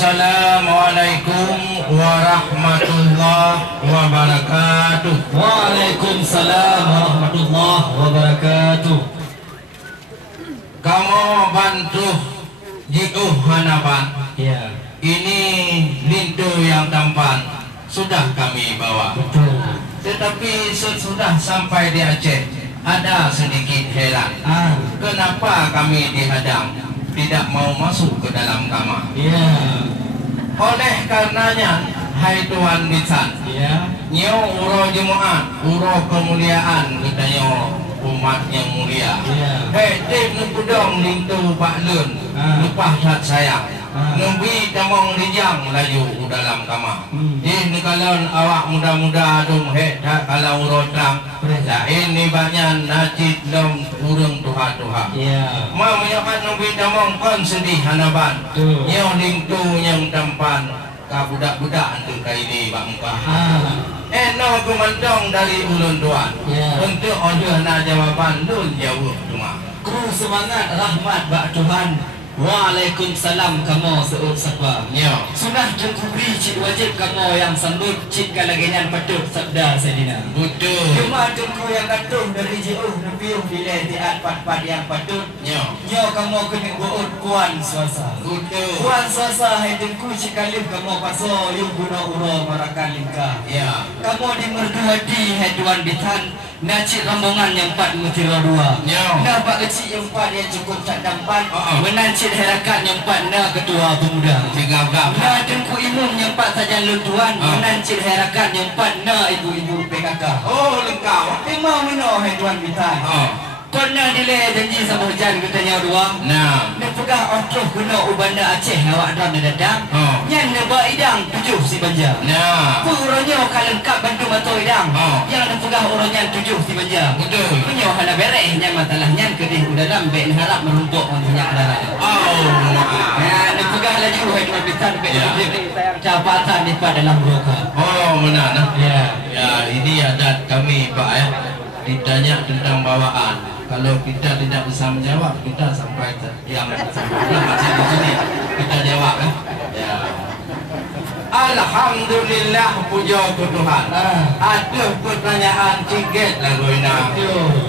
Assalamualaikum warahmatullahi wabarakatuh. Waalaikumsalam warahmatullahi wabarakatuh. Kamu bantu jiuh hanapan. Ya. Ini lintu yang tampan sudah kami bawa. Betul. Tetapi sesudah sampai di Aceh ada sedikit heran. Kenapa kami dihadang tidak mau masuk ke dalam kamar? Ya. Oleh karenanya, hai Tuhan Bisan, Ya. nyo uro jemaat, uro kemuliaan kita nyo umat yang mulia. Ya. Hei, tim nukudong lintu Pak Lun, lupa hat sayang. Nembi tamong lijang laju dalam kamar. Ini kalau awak muda-muda dong tak kalau urotang. Lain ni banyak najid lom urung tuha-tuha. Ya. Mau menyakan nembi tamong kon sedih hanaban. Nyo lintu yang tampan ka budak-budak antu kaili bangka. No kumandong dari ulun tuan. Untuk order na jawaban lun jauh cuma. Kru semangat rahmat bak Tuhan. Waalaikumsalam kamu seut sakwa. Nyo. Sunah jengkuri cik wajib kamu yang sambut cik kalagenyan patut sabda sedina. Betul. Cuma jengku yang katuh dari jauh nebiuh bila tiat pat-pat yang patut. Nyo. Nyo kamu kena buat kuan suasa. Betul. Kuan suasa hai jengku cik kalif kamu paso yung guna uro marakan lingka. Ya. Kamu di merdu hadi hai tuan bitan. Nacik rombongan yang 4 mutira 2. Nampak kecil yang 4 yang cukup tak dampan. Menancit herakat yang 4 na ketua pemuda. Nah dengku imum yang 4 saja luntuan. Menancit herakat yang 4 na ibu-ibu PKK. Oh lengkap. Memang meno hai tuan bitan. Kena dile janji sama hujan katanya dua. Nah. Nepegah otroh kena ubanda Aceh awak dan datang. Yang neba idang 7 si banja. Nah. Puronyo kalengkap bantu mato idang. Yang nepegah orangnya 7 si banja. Betul. Punyo hana berehnya matalahnya kedih dalam bek harap merumpuk ontinya darah. Ya nepegah laju hai tuan bitan bek sayang jabatan di dalam roka. Oh benar nah. Ya. Ya ini adat kami Pak ya. Ditanya tentang bawaan. Kalau kita tidak bisa menjawab, kita sampai yang masih di sini kita jawab kan? Ya. Alhamdulillah puja ke Tuhan. Ada pertanyaan ciget lagu ini.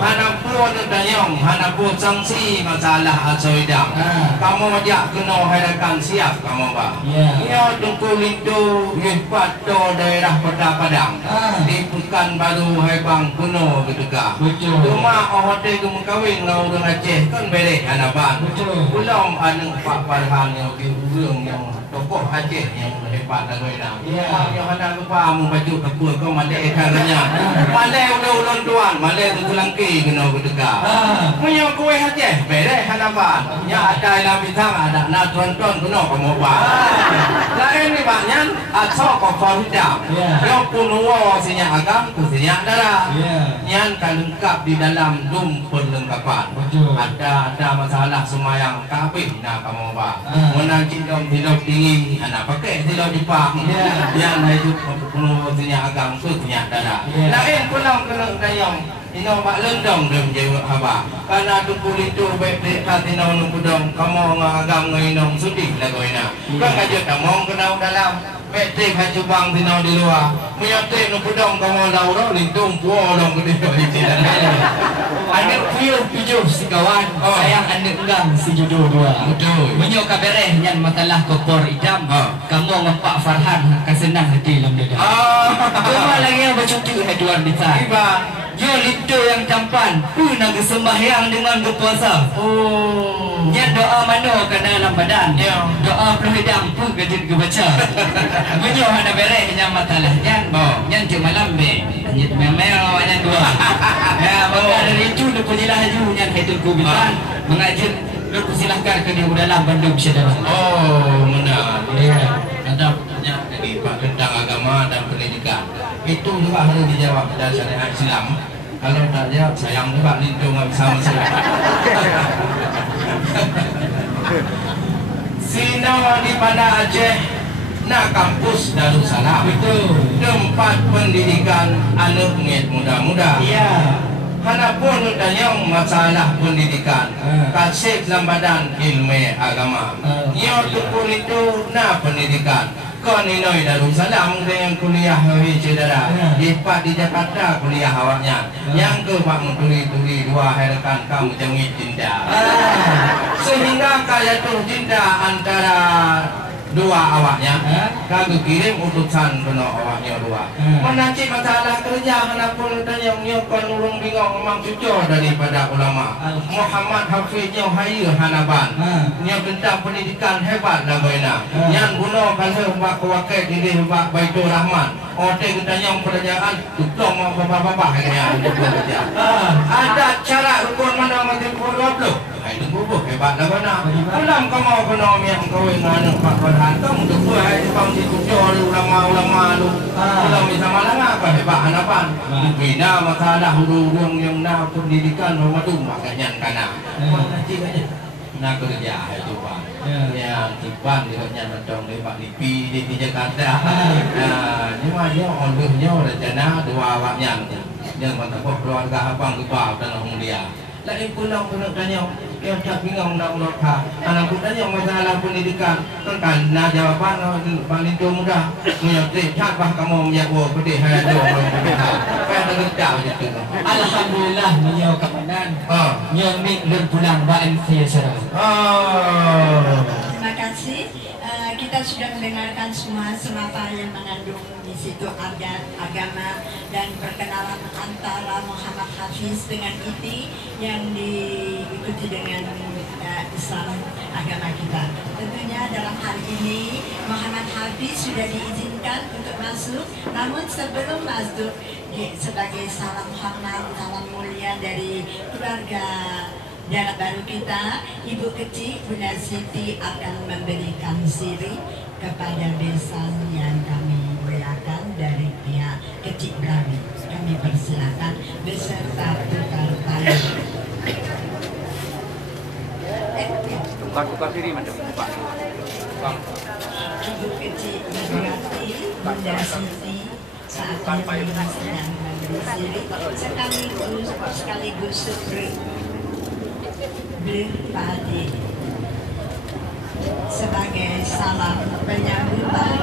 Hanapun tanyong, hanapun sanksi masalah asoidang. Kamu ajak kena hadakan siap kamu Pak. Ya tunggu lintu lipat do daerah Kota Padang. Di Pekan Baru hai bang kuno ketika. Cuma hotel kemukawin lau dengan Aceh kan bere hanapan. Belum ada Pak Farhan yang diurung yang tokoh Aceh yang hebat lagu ini. Yang hendak lupa membaju kapur kau malai karanya. Malai ulun tuan, malai tu tulangki kena ketika. Punya kue Aceh bere hanapan. Yang ada dalam bintang ada nak tuan-tuan kena kamu Pak. Lain ni banyak asal kau hitam. Yang punuwa sinya agam tu sinya darah. Yang kan lengkap di dalam dum perlengkapan. Ada masalah semayang kapih nak kamu Pak. Menanti dom hidup tinggi anak pakai hidup di Pak. Yang hidup punuwa sinya agam tu sinya darah. Lain pulang kena dayong. Ino Pak Lendong dem jewak haba. Karena tu kulit tu baik dek katino nungkudong. Kamu ngagam ngainong sudi lagu ina. Kan kajut kamu kena dalam. Metik hacu bang tino di luar. Menyotek nungkudong kamu lauro lintung puo dong ke dia. Anak puyuh pijuh si kawan. Sayang anak enggang si jodoh dua. Betul. Menyo kabereh yang masalah kopor idam. Kamu ngepak Farhan akan senang hati dalam dada. Cuma lagi yang bercuti hai tuan bisa. Yo lintu yang tampan pun nak sembahyang dengan berpuasa. Yang doa mano kena dalam badan. Doa perhidang pun kejut ke baca. Menyo hana bereh yang masalah yang cik malam be. Nyit memel yang dua. Ya maka dari itu lu pujilah haju yang haitul kubitan mengajin lu silahkan ke di dalam Bandung Syedara. Oh benar. Ada banyak dari Pak tentang agama dan pendidikan. Itu juga harus dijawab dari syariat Islam. Kalau tak jawab sayang juga lintu nggak bisa masuk. Sino di mana Aceh nak kampus Darussalam itu tempat pendidikan anak muda-muda. Iya. Hanapun tanyong masalah pendidikan, kasih lambadan ilmu agama. Nyo tukul itu na pendidikan. Kau nilai Darussalam dengan kuliah hari cedera. Ipat di Jakarta kuliah awaknya. Yang ke Pak Menteri dua harakan kamu jangit cinta. Sehingga kaya tuh cinta antara dua awaknya, kagak kirim utusan kena awaknya dua. Menaci masalah kerja, kenapa tanya nyokon ulung bingung memang cucur daripada ulama. Muhammad Hafiznya Hayy Hanaban, yang tentang pendidikan hebat dan bina. Yang guna kalau bak wakil diri bak Baitul Rahman. Ote kita yang pertanyaan tutup mau bapak-bapak kayaknya untuk bekerja. Ada cara rukun mana macam problem. Itu bubuk hebat dah benar. Ulam kau mau kena yang kau ingin Pak Farhan kamu untuk buat bang di tujuan ulama lu. Ulam bisa malang apa hebat hanapan. Bina masalah hurung yang nak pendidikan rumah tu makanya kana. Mana cik nak kerja itu Pak. Yang tiban dia macam ni Pak Lipi di Jakarta. Ni macam orangnya rencana dua awaknya. Yang mantap keluarga abang kita dan orang dia. Lain pulang tanya yang tak bingung nak melokah. Anak tanya masalah pendidikan. Kan nak jawapan paling mudah. Menyebut tak bah kamu menjawab pedih hai do. Kan kerja gitu. Alhamdulillah menyo kamanan. Nyo mik lur pulang baen saya serah. Terima kasih. Kita sudah mendengarkan semua apa yang mengandung di situ agama dan perkenalan antara Muhammad Hafiz dengan Iti yang diikuti dengan Islam agama kita. Tentunya dalam hal ini Muhammad Hafiz sudah diizinkan untuk masuk, namun sebelum masuk sebagai salam hormat, salam mulia dari keluarga Darat Baru kita, Ibu Kecil Bunda Siti akan memberikan siri kepada besan yang kami muliakan dari pihak Kecil Brawi. Kami persilakan beserta tukar tali. Tukar siri macam Pak. Ibu Kecil Bunda Siti saat ini sedang memberi siri sekaligus berpadi sebagai salam penyambutan.